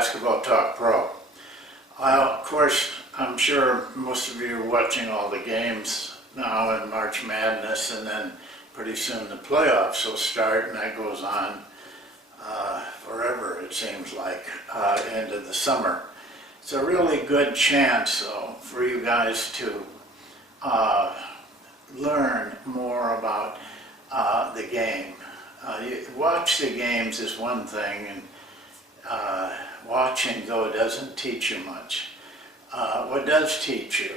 Basketball Talk Pro. Of course, I'm sure most of you are watching all the games now in March Madness, and then pretty soon the playoffs will start, and that goes on forever, it seems like, into the summer. It's a really good chance, though, for you guys to learn more about the game. Watch the games is one thing, and watch and go doesn't teach you much. What does teach you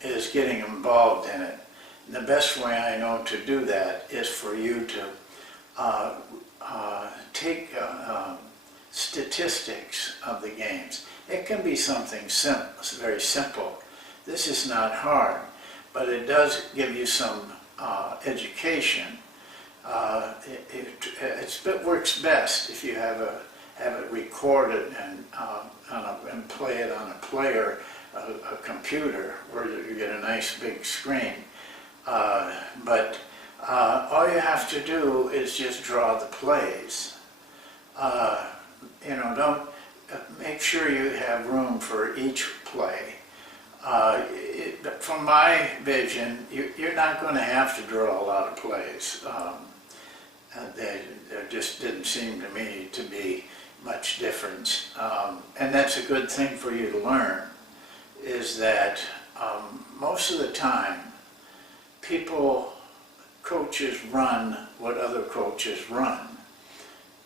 is getting involved in it. And the best way I know to do that is for you to take statistics of the games. It can be something simple, very simple. This is not hard, but it does give you some education. It works best if you have it recorded and play it on a player, a computer, where you get a nice big screen. But all you have to do is just draw the plays. Don't make sure you have room for each play. From my vision, you're not going to have to draw a lot of plays. There just didn't seem to me to be much difference. And that's a good thing for you to learn, is that most of the time, coaches run what other coaches run.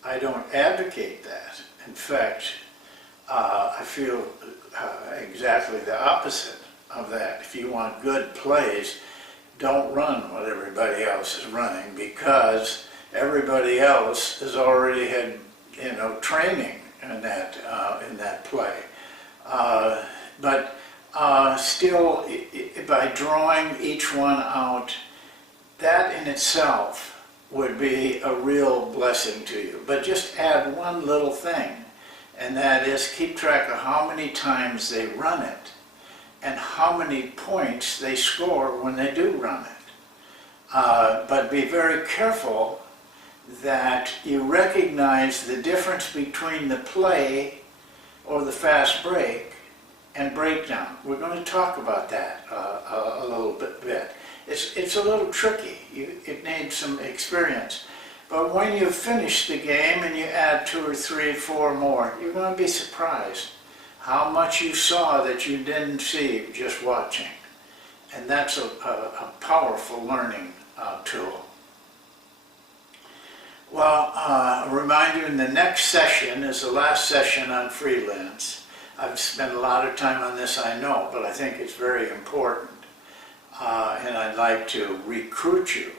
I don't advocate that. In fact, I feel exactly the opposite of that. If you want good plays, don't run what everybody else is running, because everybody else has already had training in that play. But still, by drawing each one out, that in itself would be a real blessing to you. But just add one little thing, and that is keep track of how many times they run it and how many points they score when they do run it. But be very careful that you recognize the difference between the play or the fast break and breakdown. We're going to talk about that a little bit. It's a little tricky. It needs some experience. But when you finish the game and you add 2 or 3, 4 more, you're going to be surprised how much you saw that you didn't see just watching. And that's a powerful learning tool. Well, I'll remind you, in the next session is the last session on freelance. I've spent a lot of time on this, I know, but I think it's very important. And I'd like to recruit you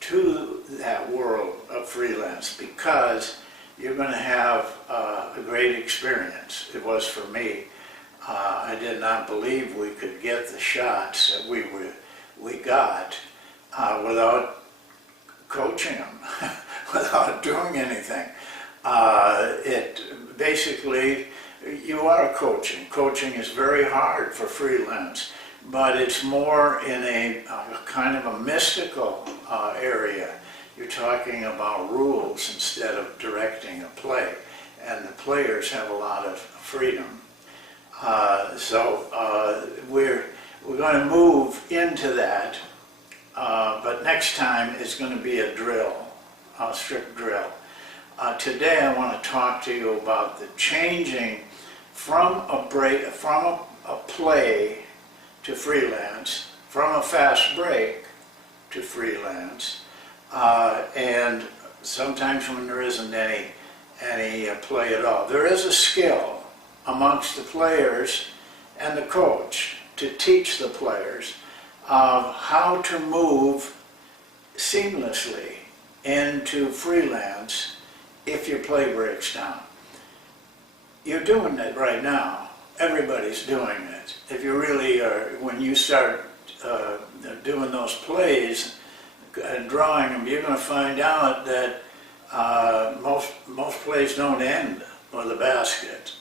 to that world of freelance, because you're going to have a great experience. It was for me. I did not believe we could get the shots that we got without coaching them, without doing anything. Basically, you are coaching. Coaching is very hard for freelance, but it's more in a kind of a mystical area. You're talking about rules instead of directing a play, and the players have a lot of freedom. So we're going to move into that, but next time it's going to be a drill, a strict drill. Today I want to talk to you about the changing from a play to freelance, from a fast break to freelance, and sometimes when there isn't any play at all. There is a skill amongst the players and the coach to teach the players of how to move seamlessly into freelance if your play breaks down. You're doing it right now. Everybody's doing it. If you really are, when you start doing those plays and drawing them, you're going to find out that most plays don't end with a basket.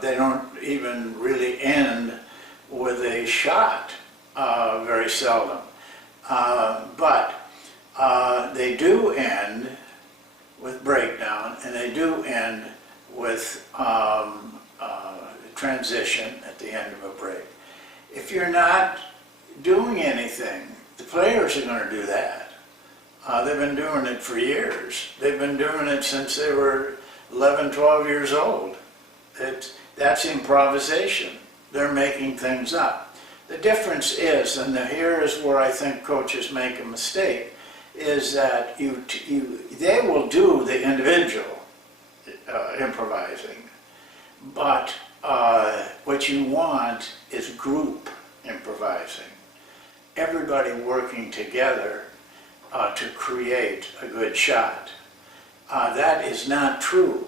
They don't even really end with a shot, very seldom. But they do end with breakdown, and they do end with transition at the end of a break. If you're not doing anything, the players are going to do that. They've been doing it for years. They've been doing it since they were 11, 12 years old. That's improvisation. They're making things up. The difference is, and here is where I think coaches make a mistake, is that they will do the individual improvising, but what you want is group improvising. Everybody working together to create a good shot. That is not true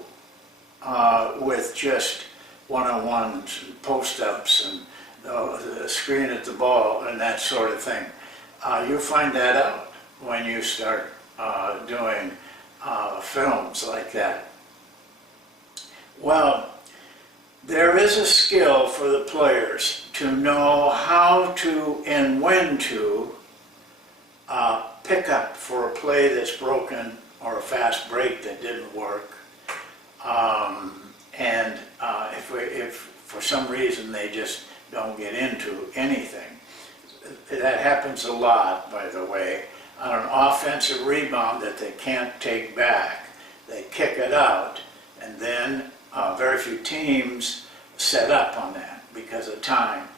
with just one-on-ones, and post-ups, and the screen at the ball, and that sort of thing. You'll find that out when you start doing films like that. Well, there is a skill for the players to know how to and when to pick up for a play that's broken or a fast break that didn't work. If for some reason they just don't get into anything. That happens a lot, by the way. On an offensive rebound that they can't take back, they kick it out, and then very few teams set up on that because of time.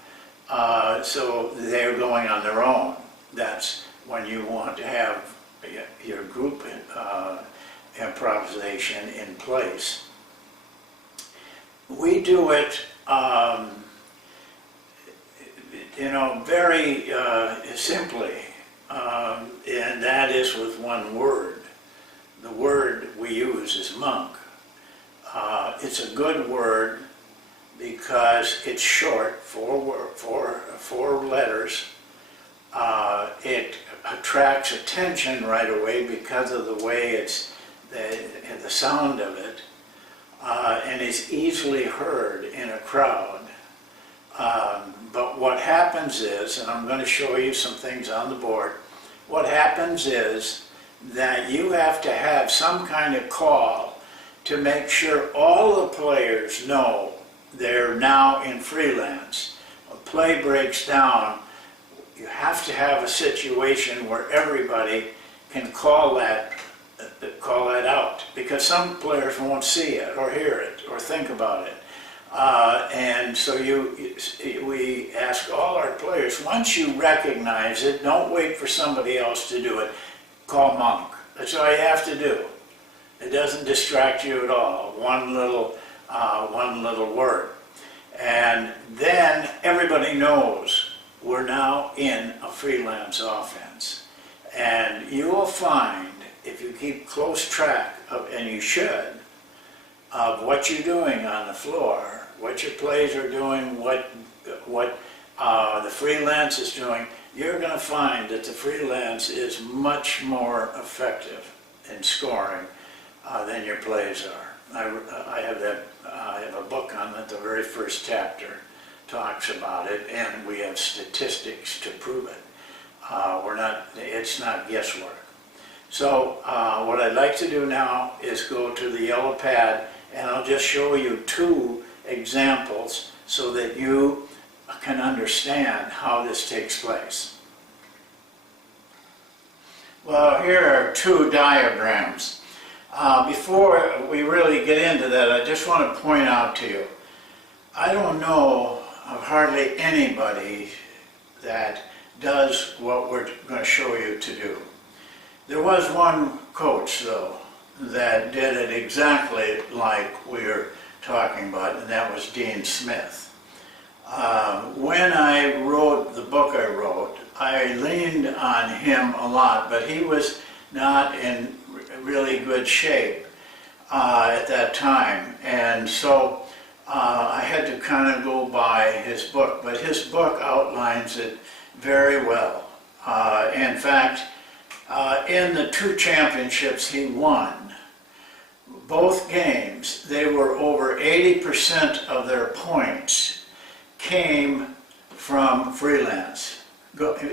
So they're going on their own. That's when you want to have your group improvisation in place. We do it, very simply, and that is with one word. The word we use is monk. It's a good word because it's short, four letters. It attracts attention right away because of the way it's the sound of it, and is easily heard in a crowd. But what happens is, and I'm going to show you some things on the board, what happens is that you have to have some kind of call to make sure all the players know they're now in freelance. A play breaks down, you have to have a situation where everybody can call that out, because some players won't see it or hear it or think about it. And so we ask all our players, once you recognize it, don't wait for somebody else to do it, call monk. That's all you have to do. It doesn't distract you at all, one little word. And then everybody knows we're now in a freelance offense. And you will find, if you keep close track of, and you should, of what you're doing on the floor, what your plays are doing, what the freelance is doing, you're going to find that the freelance is much more effective in scoring than your plays are. I have a book on it. The very first chapter talks about it, and we have statistics to prove it. It's not guesswork. So what I'd like to do now is go to the yellow pad, and I'll just show you two examples so that you can understand how this takes place. Well, here are two diagrams. Before we really get into that, I just want to point out to you, I don't know of hardly anybody that does what we're going to show you to do. There was one coach, though, that did it exactly like we're talking about, and that was Dean Smith. When I wrote the book I wrote, I leaned on him a lot, but he was not in really good shape at that time, and so I had to kind of go by his book, but his book outlines it very well. In fact, in the two championships he won, both games, they were over 80% of their points came from freelance.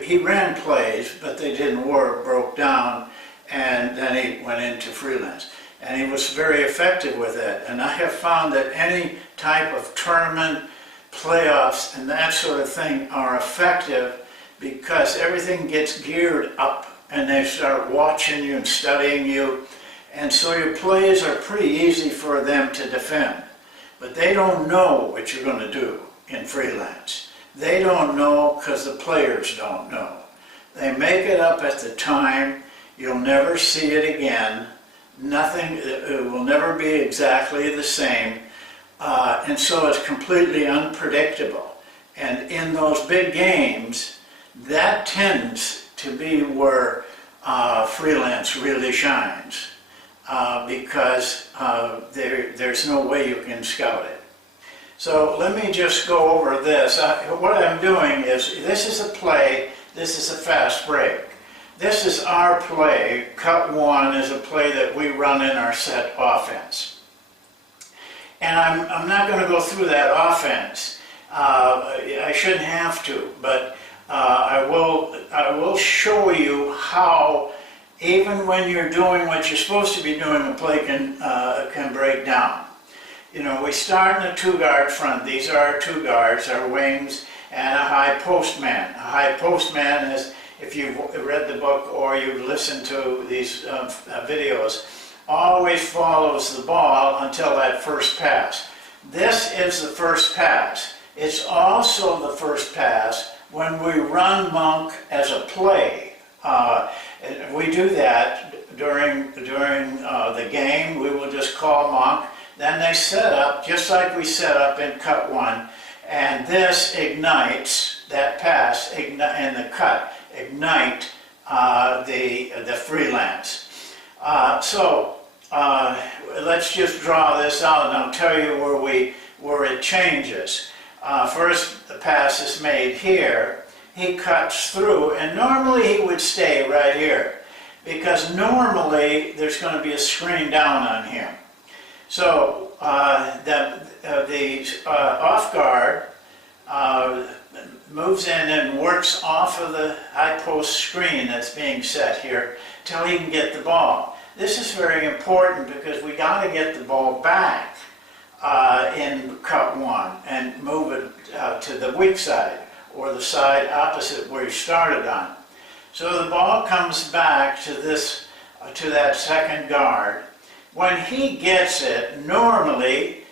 He ran plays, but they didn't work, broke down, and then he went into freelance. and he was very effective with it. And I have found that any type of tournament, playoffs, and that sort of thing are effective because everything gets geared up and they start watching you and studying you. And so your plays are pretty easy for them to defend. But they don't know what you're going to do in freelance. They don't know because the players don't know. They make it up at the time. You'll never see it again. Nothing, it will never be exactly the same. And so it's completely unpredictable. And in those big games, that tends to be where freelance really shines. Because there's no way you can scout it. So let me just go over this. What I'm doing is, this is a play, this is a fast break. This is our play. Cut one is a play that we run in our set offense. And I'm not going to go through that offense. I shouldn't have to, but I will show you how, even when you're doing what you're supposed to be doing, a play can break down. You know, we start in a two-guard front. These are our two guards, our wings, and a high post man. A high post man is, if you've read the book or you've listened to these videos, always follows the ball until that first pass. This is the first pass. It's also the first pass when we run Monk as a play. We do that during the game. We will just call Monk. Then they set up, just like we set up in cut one, and this ignites, that pass and the cut ignite the freelance. Let's just draw this out and I'll tell you where it changes. First, the pass is made here. He cuts through, and normally he would stay right here because normally there's going to be a screen down on him. So the off guard moves in and works off of the high post screen that's being set here till he can get the ball. This is very important because we got to get the ball back in cut one and move it to the weak side or the side opposite where you started on. So the ball comes back to this to that second guard. When he gets it, normally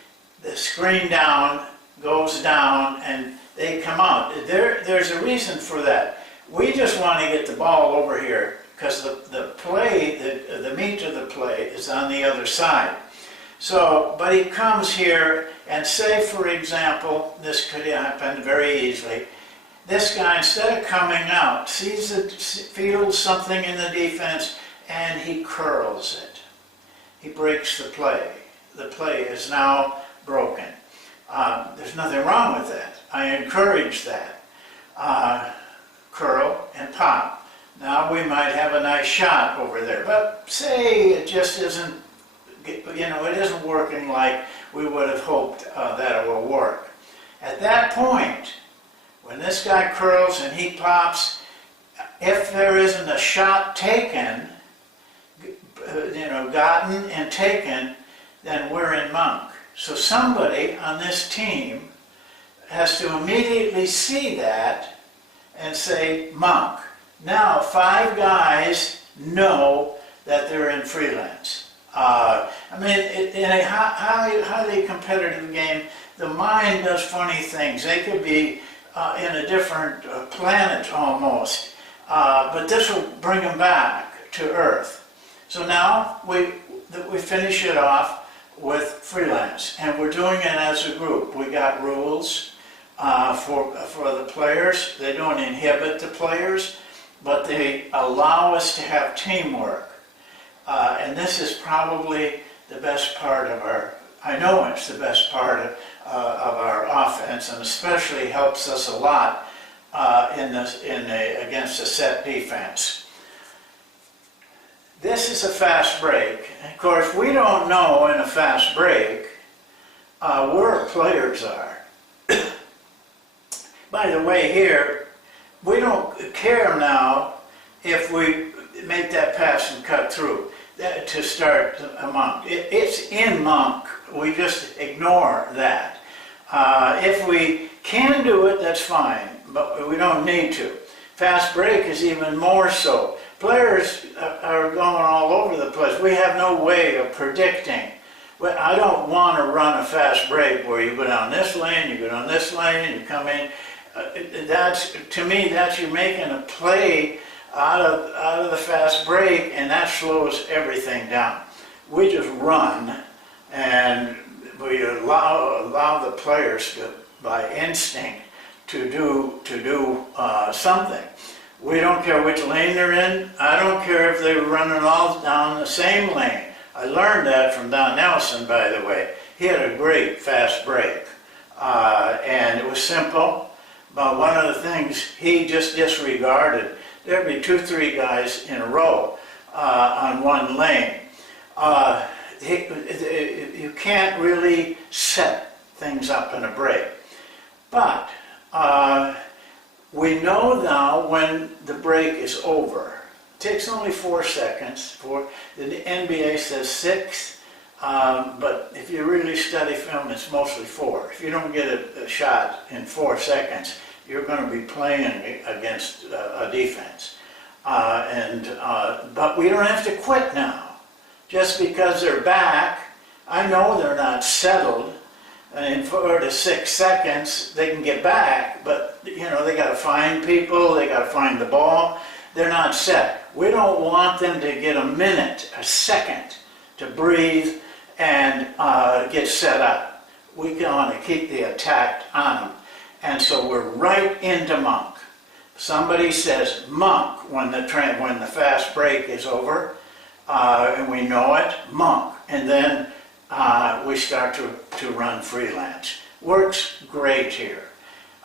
the screen down goes down and they come out. There's a reason for that. We just want to get the ball over here because the play, the meat of the play is on the other side. So, but he comes here and say, for example, this could happen very easily. This guy, instead of coming out, feels something in the defense and he curls it. He breaks the play. The play is now broken. There's nothing wrong with that. I encourage that. Curl and pop. Now we might have a nice shot over there, but say it just isn't, you know, it isn't working like we would have hoped that it will work. At that point, when this guy curls and he pops, if there isn't a shot taken, gotten and taken, then we're in Monk. So somebody on this team has to immediately see that and say, Monk. Now 5 guys know that they're in freelance. In a highly competitive game, the mind does funny things. They could be in a different planet almost, but this will bring them back to Earth. So now we finish it off with freelance, and we're doing it as a group. We got rules for the players. They don't inhibit the players, but they allow us to have teamwork. And this is probably the best part of I know it's the best part of our offense, and especially helps us a lot against a set defense. This is a fast break. And of course, we don't know in a fast break where our players are. By the way, here, we don't care now if we make that pass and cut through. to start a monk. It's in monk. We just ignore that. If we can do it, that's fine, but we don't need to. Fast break is even more so. Players are going all over the place. We have no way of predicting. Well, I don't want to run a fast break where you go down this lane, you go down this lane, you come in. To me, that's you're making a play out of the fast break, and that slows everything down. We just run, and we allow the players to, by instinct, to do something. We don't care which lane they're in. I don't care if they're running all down the same lane. I learned that from Don Nelson, by the way. He had a great fast break, and it was simple. But one of the things he just disregarded, there'd be 2, 3 guys in a row on one lane. You can't really set things up in a break. But we know now when the break is over. It takes only 4 seconds. The NBA says 6, but if you really study film, it's mostly 4. If you don't get a shot in 4 seconds, you're going to be playing against a defense. But we don't have to quit now. Just because they're back, I know they're not settled. And in 4 to 6 seconds, they can get back, but they got to find people, they got to find the ball. They're not set. We don't want them to get a minute, a second to breathe and get set up. We want to keep the attack on them. And so we're right into monk. Somebody says monk when the fast break is over, and we know it, monk. And then we start to run freelance. Works great here.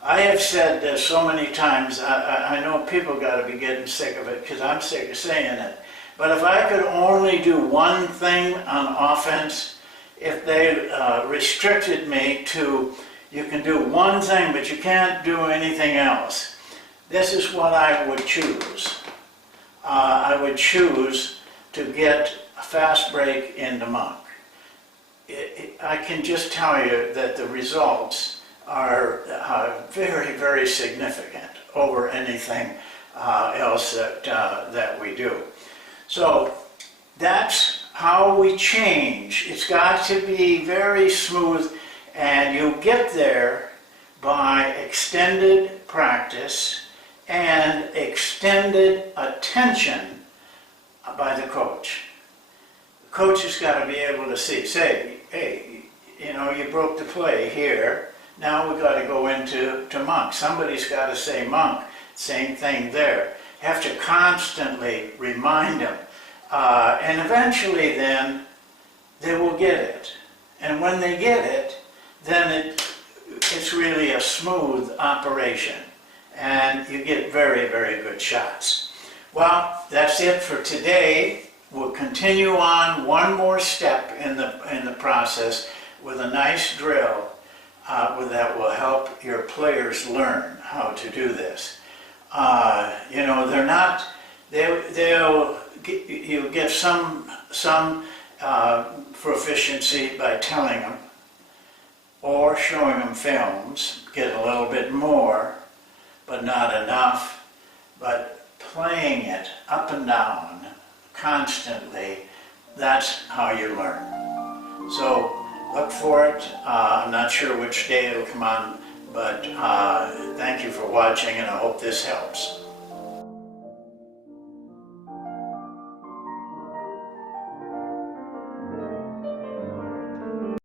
I have said this so many times, I know people got to be getting sick of it because I'm sick of saying it. But if I could only do one thing on offense, if they restricted me to, you can do one thing, but you can't do anything else, this is what I would choose. I would choose to get a fast break into monk. I can just tell you that the results are very, very significant over anything else that we do. So that's how we change. It's got to be very smooth, and you get there by extended practice and extended attention by the coach. The coach has got to be able to say, hey, you broke the play here. Now we've got to go into monk. Somebody's got to say monk. Same thing there. You have to constantly remind them. And eventually then, they will get it. And when they get it, then it's really a smooth operation. And you get very, very good shots. Well, that's it for today. We'll continue on one more step in the process with a nice drill that will help your players learn how to do this. They're not. You'll get some proficiency by telling them or showing them films. Get a little bit more, but not enough. But playing it up and down constantly, that's how you learn. So look for it. I'm not sure which day it'll come on, but thank you for watching, and I hope this helps.